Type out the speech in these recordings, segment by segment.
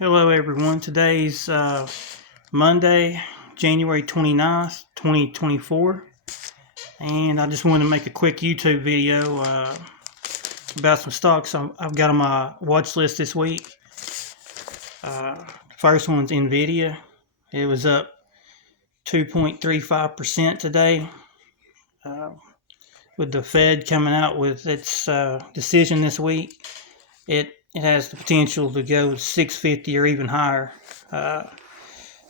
Hello everyone, today's Monday, January 29th, 2024, and I just wanted to make a quick YouTube video about some stocks I've got on my watch list this week. First one's NVDA. It was up 2.35% today. With the Fed coming out with its decision this week, it has the potential to go 650 or even higher.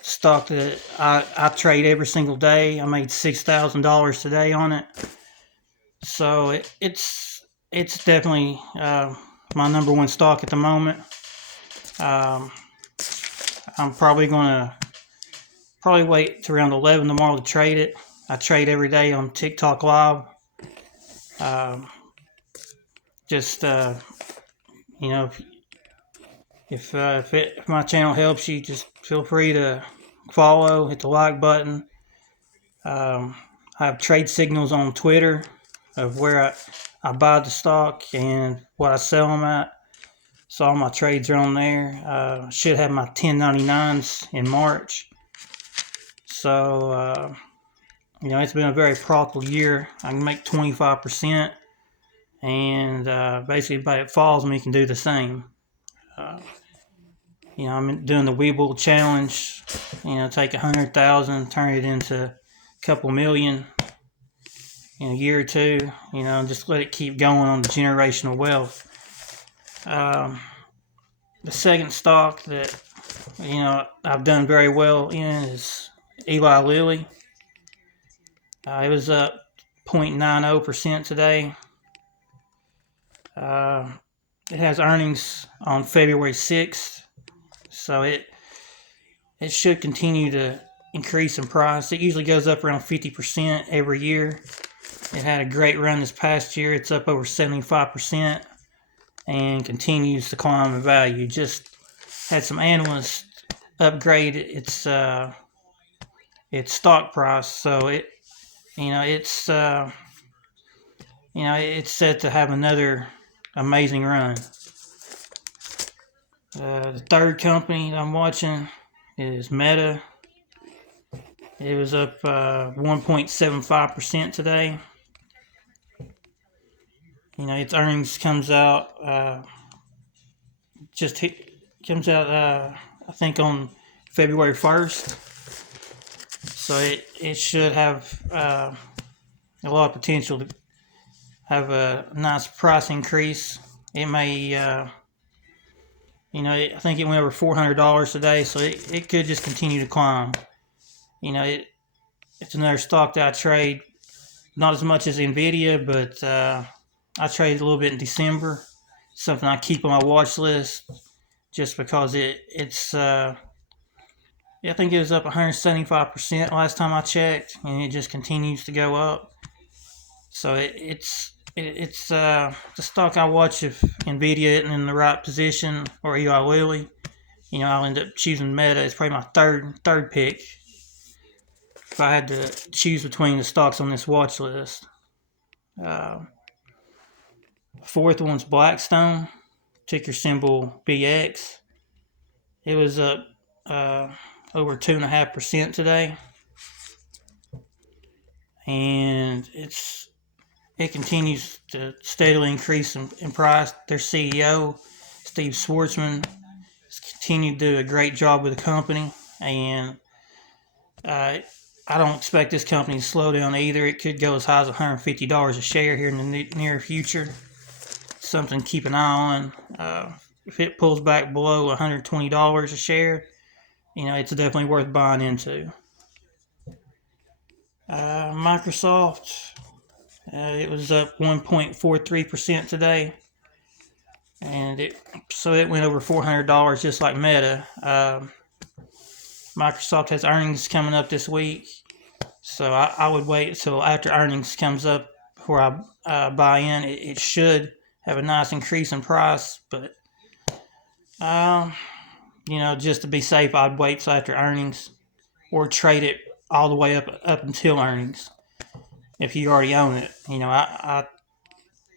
Stock that I trade every single day. I made $6,000 today on it, so it's definitely my number one stock at the moment. I'm probably gonna wait to around 11 tomorrow to trade it. I trade every day on TikTok Live. If my channel helps you, just feel free to follow, hit the like button. I have trade signals on Twitter of where I buy the stock and what I sell them at. So all my trades are on there. I should have my 1099s in March. So, it's been a very profitable year. I can make 25%. And basically, everybody that follows me can do the same. I'm doing the Webullchallenge. Take 100,000, turn it into a couple million in a year or two. Just let it keep going on the generational wealth. The second stock that I've done very well in is Eli Lilly. It was up 0.90% today. It has earnings on February 6th, so it should continue to increase in price. It usually goes up around 50% every year. It had a great run this past year. It's up over 75% and continues to climb in value. Just had some analysts upgrade its stock price, so it's set to have another amazing run. The third company that I'm watching is Meta. It was up 1.75% today. Its earnings comes out I think on February 1st. So it should have a lot of potential to have a nice price increase. It may, I think it went over $400 today, so it could just continue to climb. It's another stock that I trade, not as much as NVIDIA, but I traded a little bit in December. Something I keep on my watch list just because it's I think it was up 175% last time I checked, and it just continues to go up. So it's the stock I watch if NVIDIA isn't in the right position, or Eli Lilly. I'll end up choosing Meta. It's probably my third pick if I had to choose between the stocks on this watch list. Fourth one's Blackstone, ticker symbol BX. It was up over 2.5% today, and it continues to steadily increase in price. Their CEO, Steve Schwarzman, has continued to do a great job with the company, and I don't expect this company to slow down either. It could go as high as $150 a share here in the near future. Something to keep an eye on. If it pulls back below $120 a share, it's definitely worth buying into. Microsoft, it was up 1.43% today, and it went over $400 just like Meta. Microsoft has earnings coming up this week, so I would wait until after earnings comes up before I buy in. It should have a nice increase in price, but just to be safe, I'd wait till after earnings, or trade it all the way up until earnings. If you already own it,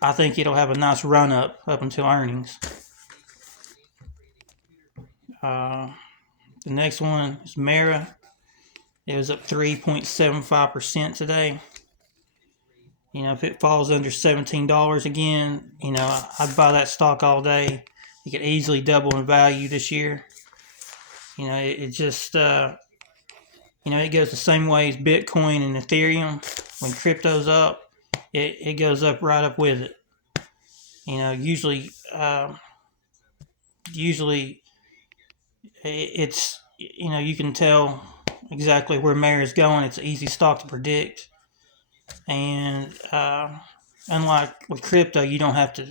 I think it'll have a nice run up until earnings. The next one is Mara. It was up 3.75% today. You know, if it falls under $17 again, you know, I'd buy that stock all day. It could easily double in value this year. You know, it just, you know, it goes the same way as Bitcoin and Ethereum. When crypto's up, it goes up right up with it. You know, usually it's, you know, you can tell exactly where Mara is going. It's an easy stock to predict. And unlike with crypto, you don't have to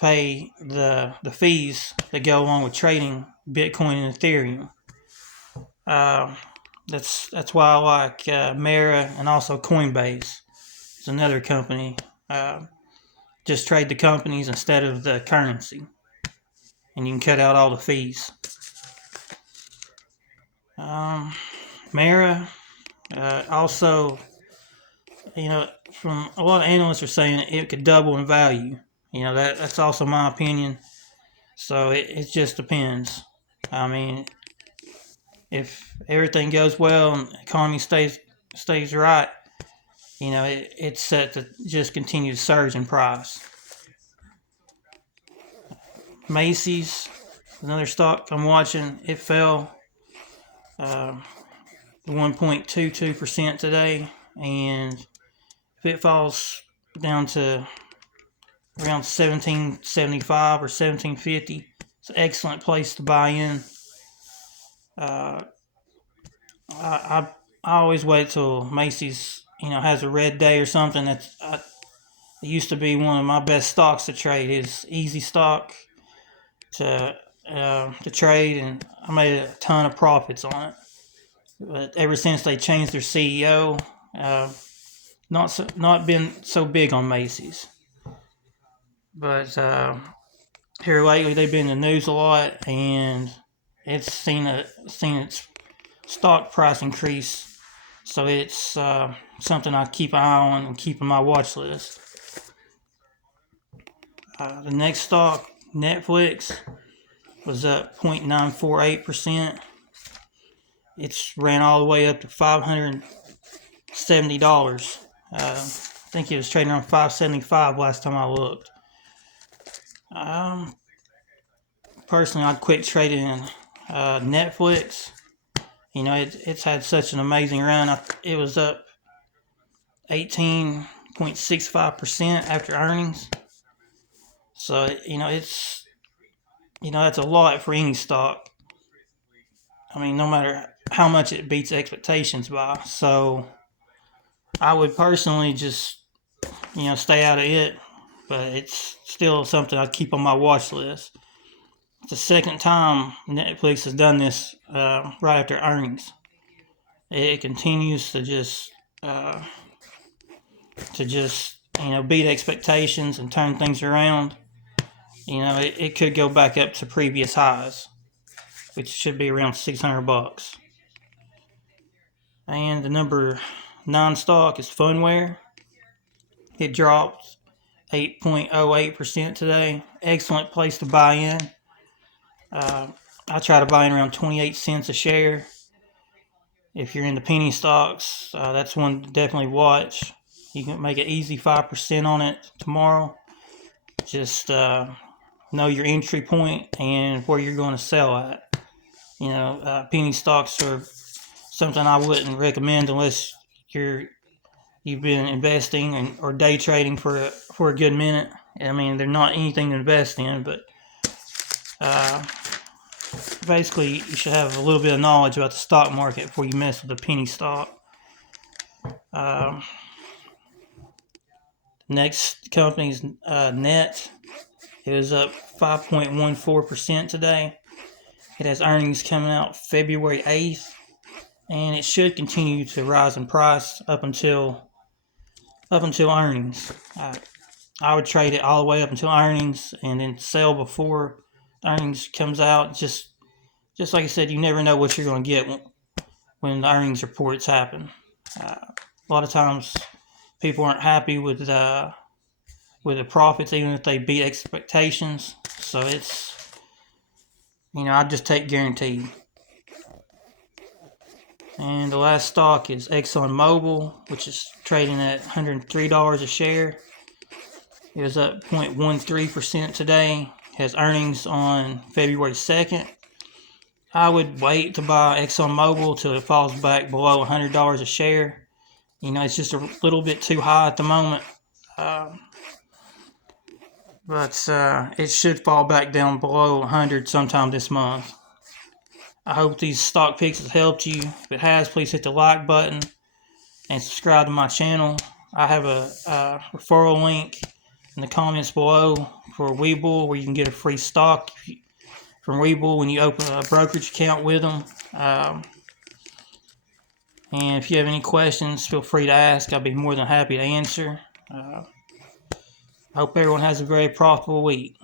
pay the fees that go along with trading Bitcoin and Ethereum. That's why I like Mara, and also Coinbase. It's another company. Just trade the companies instead of the currency, and you can cut out all the fees. Mara, also, you know, from a lot of analysts are saying it could double in value. You know, that's also my opinion. So it just depends. I mean, if everything goes well and the economy stays right, you know, it's set to just continue to surge in price. Macy's, another stock I'm watching, it fell 1.22% today, and if it falls down to around 1775 or 1750, it's an excellent place to buy in. I always wait till Macy's, you know, has a red day or something. It used to be one of my best stocks to trade. It's easy stock to trade, and I made a ton of profits on it. But ever since they changed their CEO, not been so big on Macy's. But here lately, they've been in the news a lot, and it's seen its stock price increase. So it's something I keep an eye on and keep on my watch list. The next stock, Netflix, was up 0.948%. It's ran all the way up to $570. I think it was trading around $575 last time I looked. Personally, I'd quit trading Netflix. You know, it's had such an amazing run. It was up 18.65% after earnings. So, you know, that's a lot for any stock. I mean, no matter how much it beats expectations by. So, I would personally just, you know, stay out of it. But it's still something I keep on my watch list. It's the second time Netflix has done this right after earnings. It continues to just you know, beat expectations and turn things around. You know, it could go back up to previous highs, which should be around $600. And the number 9 stock is Phunware. It dropped 8.08% today. Excellent place to buy in. I try to buy in around 28 cents a share. If you're into penny stocks, that's one to definitely watch. You can make an easy 5% on it tomorrow. Just know your entry point and where you're going to sell at. You know, penny stocks are something I wouldn't recommend unless you've been investing or day trading for a good minute. I mean, they're not anything to invest in, but basically you should have a little bit of knowledge about the stock market before you mess with a penny stock. Next company's Net. It was up 5.14% today. It has earnings coming out February 8th, and it should continue to rise in price up until earnings. I would trade it all the way up until earnings, and then sell before earnings comes out. Just like I said, you never know what you're going to get when the earnings reports happen. A lot of times, people aren't happy with the profits, even if they beat expectations. So you know, I'd just take guaranteed. And the last stock is ExxonMobil, which is trading at $103 a share. It was up 0.13% today. Has earnings on February 2nd. I would wait to buy ExxonMobil till it falls back below $100 a share. You know, it's just a little bit too high at the moment. But it should fall back down below 100 sometime this month. I hope these stock picks has helped you. If it has, please hit the like button and subscribe to my channel. I have a referral link in the comments below for Webull, where you can get a free stock from Webull when you open a brokerage account with them. And if you have any questions, feel free to ask. I'll be more than happy to answer. I hope everyone has a very profitable week.